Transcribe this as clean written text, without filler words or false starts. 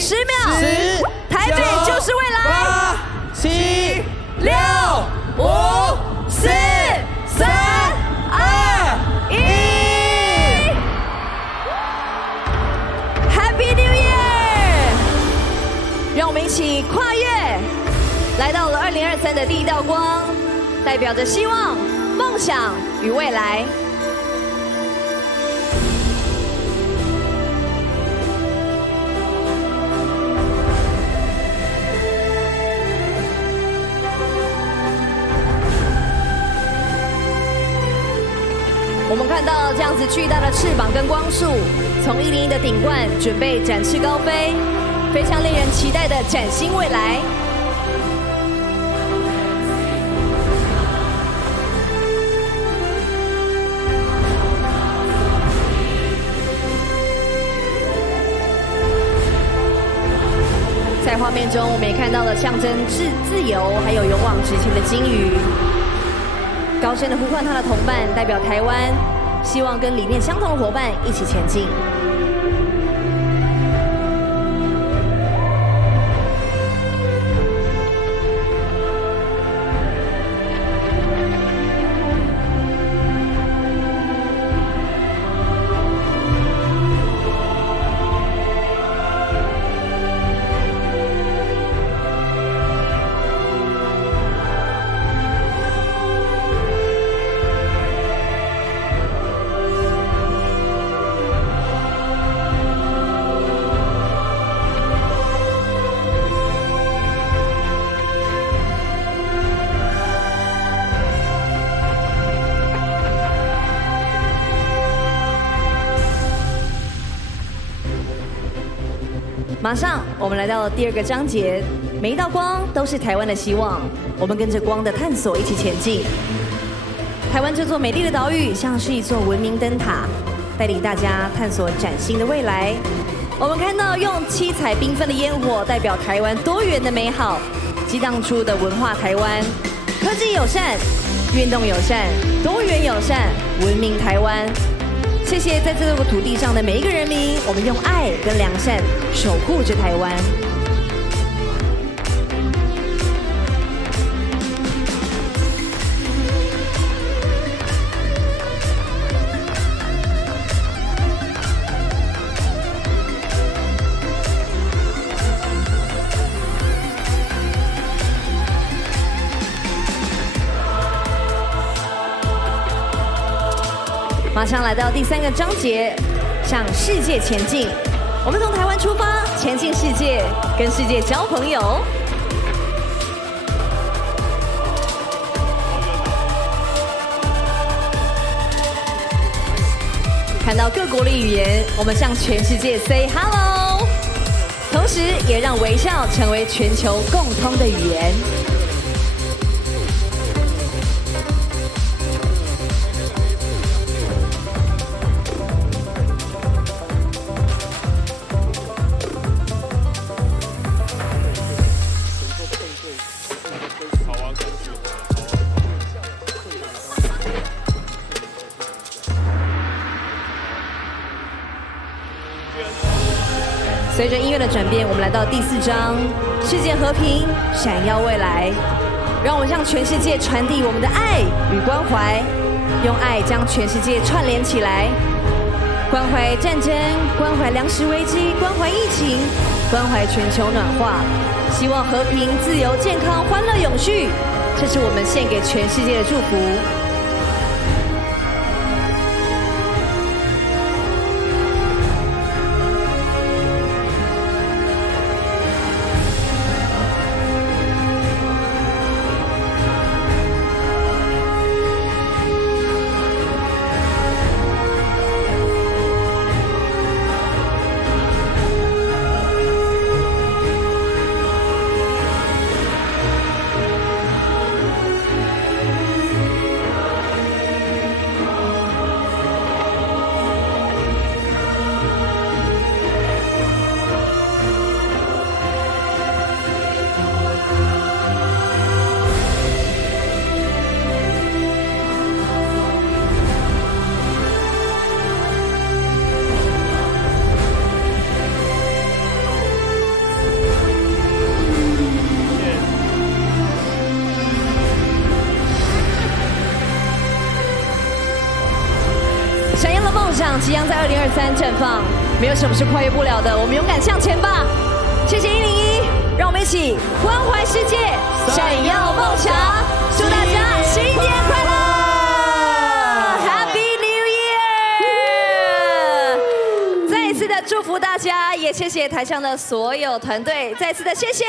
10秒，台北就是未来。8、7、 6、5、4、3、2、1 ，Happy New Year！ 让我们一起跨越，来到了2023的第一道光，代表着希望、梦想与未来。我们看到这样子巨大的翅膀跟光束，从101的顶冠准备展翅高飞，非常令人期待的崭新未来。在画面中，我们也看到了象征自由还有勇往直前的鲸鱼。高声的呼唤他的同伴，代表台湾，希望跟理念相同的伙伴一起前进。马上，我们来到了第2个章节。每一道光都是台湾的希望，我们跟着光的探索一起前进。台湾这座美丽的岛屿像是一座文明灯塔，带领大家探索崭新的未来。我们看到用七彩缤纷的烟火代表台湾多元的美好，激荡出的文化台湾，科技友善、运动友善、多元友善、文明台湾。谢谢在这个土地上的每一个人民，我们用爱跟良善守护着台湾。马上来到第3个章节，向世界前进。我们从台湾出发，前进世界，跟世界交朋友。看到各国的语言，我们向全世界 say hello， 同时也让微笑成为全球共通的语言。随着音乐的转变，我们来到第4章，世界和平，闪耀未来。让我们向全世界传递我们的爱与关怀，用爱将全世界串联起来，关怀战争，关怀粮食危机，关怀疫情，关怀全球暖化，希望和平、自由、健康、欢乐永续。这是我们献给全世界的祝福。梦想即将在2023绽放，没有什么是跨越不了的，我们勇敢向前吧！谢谢101，让我们一起关怀世界，闪耀梦想，祝大家新年快乐 ，Happy New Year！ 再一次的祝福大家，也谢谢台上的所有团队，再次的谢谢。